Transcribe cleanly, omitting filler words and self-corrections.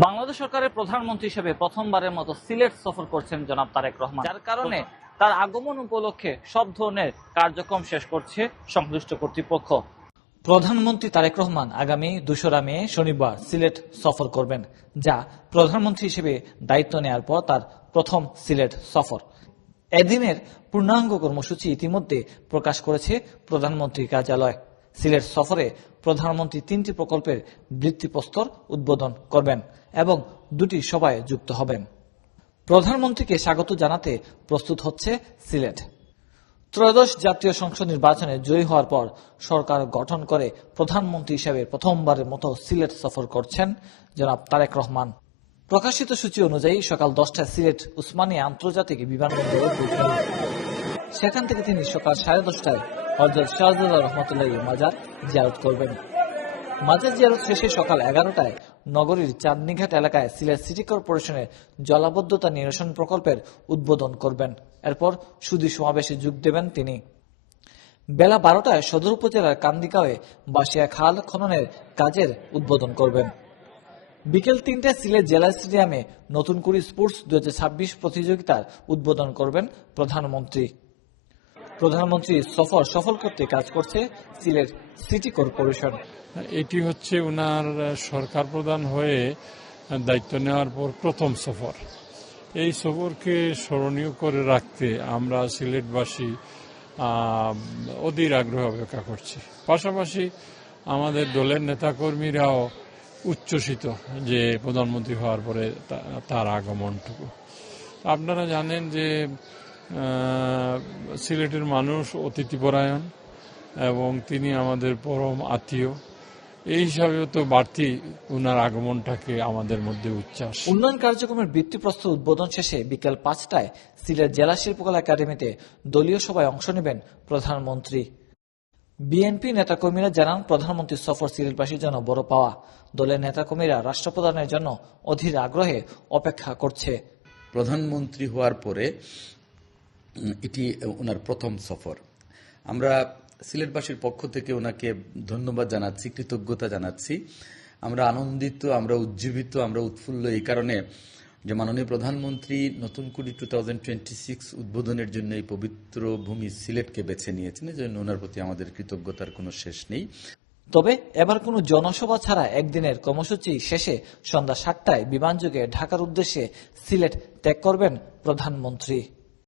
বাংলাদেশ সরকারের প্রধানমন্ত্রী হিসেবে প্রথমবারের মতো সিলেট সফর করছেন জনাব তারেক রহমান, যার কারণে তার আগমন উপলক্ষে সব ধরনের কার্যক্রম শেষ করছে সংশ্লিষ্ট কর্তৃপক্ষ। প্রধানমন্ত্রী তারেক রহমান আগামী 2রা মে শনিবার সিলেট সফর করবেন, যা প্রধানমন্ত্রী হিসেবে দায়িত্ব নেওয়ার পর তার প্রথম সিলেট সফর। এদিনের পূর্ণাঙ্গ কর্মসূচি ইতিমধ্যে প্রকাশ করেছে প্রধানমন্ত্রীর কার্যালয়। সিলেট সফরে প্রধানমন্ত্রী 3টি প্রকল্পের ভিত্তিপ্রস্তর উদ্বোধন করবেন এবং 2টি সভায় যুক্ত হবেন। প্রধানমন্ত্রীকে স্বাগত জানাতে প্রস্তুত হচ্ছে সিলেট। ত্রয়োদশ জাতীয় সংসদ নির্বাচনে জয়ী হওয়ার পর সরকার গঠন করে প্রধানমন্ত্রী হিসেবে প্রথমবারের মতো সিলেট সফর করছেন জনাব তারেক রহমান। প্রকাশিত সূচি অনুযায়ী সকাল 10টায় সিলেট উসমানিয়া আন্তর্জাতিক বিমানবন্দরে ঢুকবেন। সেখান থেকে তিনি সকাল 10:30টায় হযরত শাহজালাল রহমতুল্লাহি মাজার জিয়ারত করবেন। মাজার জিয়ারত শেষে সকাল 11টায় নগরীর চাঁদনীঘাট এলাকায় সিলেট সিটি কর্পোরেশনের জলাবদ্ধতা নিরসন প্রকল্পের উদ্বোধন করবেন। এরপর সুধী সমাবেশে যোগ দেবেন তিনি। বেলা 12টায় সদর উপজেলার কান্দিগাঁওয়ে বাসিয়া খাল খননের কাজের উদ্বোধন করবেন। বিকেল 3টায় সিলেট জেলা স্টেডিয়ামে নতুন করে স্পোর্টস 2026 প্রতিযোগিতার উদ্বোধন করবেন প্রধানমন্ত্রী। প্রধানমন্ত্রীর সফর সফল করতে কাজ করছে সিলেট সিটি কর্পোরেশন। এটি হচ্ছে ওনার সরকার প্রধান হয়ে দায়িত্ব নেওয়ার পর প্রথম সফর। এই সফরকে স্মরণীয় করে রাখতে আমরা সিলেটবাসী অধীর আগ্রহ অপেক্ষা করছি। পাশাপাশি আমাদের দলের নেতাকর্মীরাও উচ্ছ্বসিত যে প্রধানমন্ত্রী হওয়ার পরে তার আগমনটুকু। আপনারা জানেন যে সিলেটের মানুষ অতিথিপরায়ণ এবং তিনি আমাদের পরম আত্মীয়। এই হিসাবেও তো বাড়তি উনার আগমনটাকে আমাদের মধ্যে উচ্ছ্বাস। উন্নয়ন কার্যক্রমের ভিত্তিপ্রস্তর উদ্বোধন শেষে বিকেল 5টায় সিলেট জেলা শিল্পকলা একাডেমিতে দলীয় সভায় অংশ নেবেন প্রধানমন্ত্রী। বিএনপি নেতাকর্মীরা জানান, প্রধানমন্ত্রীর সফর সিলেটবাসীর জন্য বড় পাওয়া। দলের নেতাকর্মীরা রাষ্ট্রপ্রধানের জন্য অধীর আগ্রহে অপেক্ষা করছে। প্রধানমন্ত্রী হওয়ার পরে এটি ওনার প্রথম সফর। আমরা সিলেটবাসীর পক্ষ থেকে ওনাকে ধন্যবাদ জানাচ্ছি, কৃতজ্ঞতা জানাচ্ছি। আমরা আনন্দিত, আমরা উজ্জীবিত, আমরা উৎফুল্ল এই কারণে যে মাননীয় প্রধানমন্ত্রী নতুন করে 2026 উদ্বোধনের জন্য এই পবিত্র ভূমি সিলেটকে বেছে নিয়েছেন। এই জন্য ওনার প্রতি আমাদের কৃতজ্ঞতার কোনো শেষ নেই। তবে এবার কোনো জনসভা ছাড়া একদিনের কর্মসূচি শেষে সন্ধ্যা 7টায় বিমানযোগে ঢাকার উদ্দেশ্যে সিলেট ত্যাগ করবেন প্রধানমন্ত্রী।